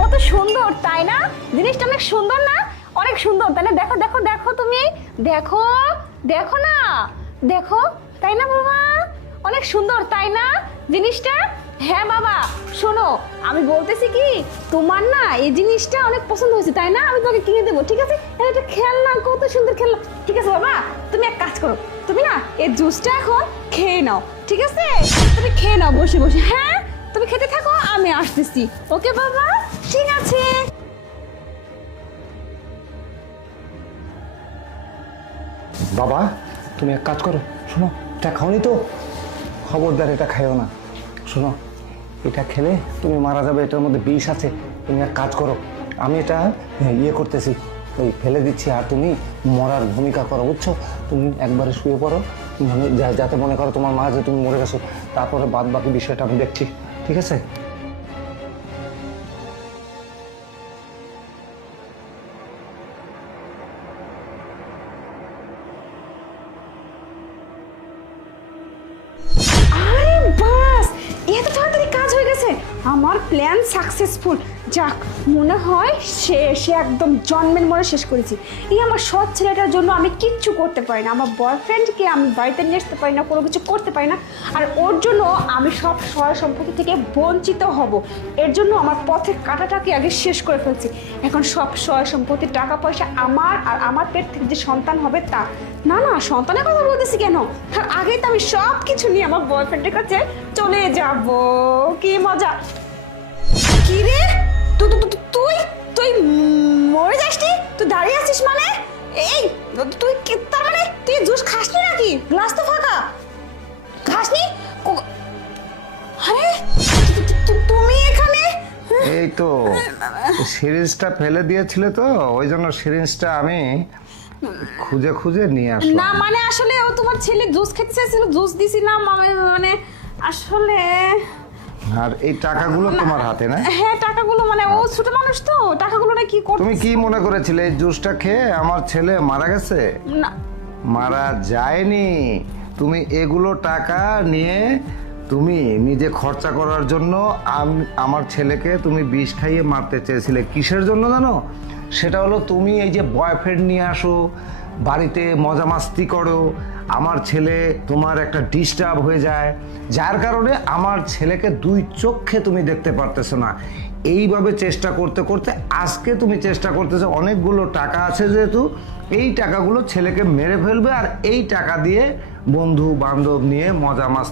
কত সুন্দর তাই না? জিনিসটা অনেক সুন্দর না? অনেক সুন্দর তাই না? দেখো দেখো দেখো, তুমি দেখো, দেখো না, দেখো তাই না বাবা? অনেক সুন্দর তাই না জিনিসটা? হ্যাঁ বাবা, শোনো, আমি বলতেছি কি, তোমার না এই জিনিসটা অনেক পছন্দ হয়েছে তাই না? আমি তোমাকে কিনে দেবো, ঠিক আছে? এটা খেলনা, কত সুন্দর খেলনা। ঠিক আছে বাবা, তুমি এক কাজ করো, তুমি না এই জুসটা এখন খেয়ে নাও, ঠিক আছে? তুমি খেয়ে নাও বসে বসে। হ্যাঁ, তুমি খেতে থাকো, আমি আসতেছি। ওকে বাবা, ঠিক আছে। বাবা, তুমি এক কাজ করো, শোনো, এটা খাওনি তো, খবরদার এটা খাইও না। শোনো, এটা খেলে তুমি মারা যাবে, এটার মধ্যে বিষ আছে। তুমি এক কাজ করো, আমি এটা ইয়ে করতেছি, ওই ফেলে দিচ্ছি, আর তুমি মরার ভূমিকা করো, বুঝছো? তুমি একবারে শুয়ে পড়ো, মানে যাতে মনে করো তোমার মা যে তুমি মরে গেছো, তারপরে বাদ বাকি বিষয়টা আমি দেখছি, ঠিক আছে? আরে বাস, এত তাড়াতাড়ি কাজ হয়ে গেছে, আমার প্ল্যান সাকসেসফুল। যাক, মনে হয় সে একদম জন্মের মনে শেষ করেছি। এই আমার সৎ ছেলেটার জন্য আমি কিচ্ছু করতে পারি না, আমার বয়ফ্রেন্ডকে আমি বাড়িতে নিয়ে আসতে পারি না, কোনো কিছু করতে পারি না, আর ওর জন্য আমি সব সয় সম্পত্তি থেকে বঞ্চিত হব। এর জন্য আমার পথের কাঁটাটাকে আগে শেষ করে ফেলছি। এখন সব সয় সম্পত্তি, টাকা পয়সা আমার, আর আমার পেট থেকে যে সন্তান হবে তা। না না, সন্তানের কথা বলতেছি কেন, তার আগেই তো আমি সব কিছু নিয়ে আমার বয়ফ্রেন্ডের কাছে চলে যাব। কি মজা! কি রে, তুই তুই মরে যাসনি? তুই দাঁড়িয়ে আছিস মানে? এই তুই তার মানে তুই জুস খাসনি নাকি? গ্লাস তো ফাঁকা, খাসনি? আরে তুমি এখানে? এই তো সিরিঞ্জটা ফেলে দিয়েছিলে তো, ওই জন্য সিরিঞ্জটা আমি খুঁজে খুঁজে নিয়ে আসলাম। না মানে আসলে ও তোমার ছেলে জুস খেতে চাইছিল, জুস দিছিলাম আমি, মানে আসলে। আর এই টাকাগুলো তোমার হাতে না? হ্যাঁ, টাকাগুলো মানে ও ছোট মানুষ তো, টাকাগুলো না কি করতে। তুমি কি মনে করেছিলে এই জুসটা খেয়ে আমার ছেলে মারা গেছে? না মারা যায়নি। তুমি এগুলো টাকা নিয়ে তুমি নিজে খরচা করার জন্য আমার ছেলেকে তুমি বিষ খাইয়ে মারতে চেয়েছিলে। কিসের জন্য জানো? সেটা হলো তুমি এই যে বয়ফ্রেন্ড নিয়ে আসো, বাড়িতে মজা মাস্তি করো, আমার ছেলে তোমার একটা ডিস্টার্ব হয়ে যায়, যার কারণে আমার ছেলেকে দুই চোখে তুমি দেখতে পারতেছো না। এইভাবে চেষ্টা করতে করতে আজকে তুমি চেষ্টা করতেছো, অনেকগুলো টাকা আছে যেহেতু, এই টাকাগুলো ছেলেকে মেরে ফেলবে, আর এই টাকা দিয়ে বন্ধু বান্ধব নিয়ে মজা মাস্তি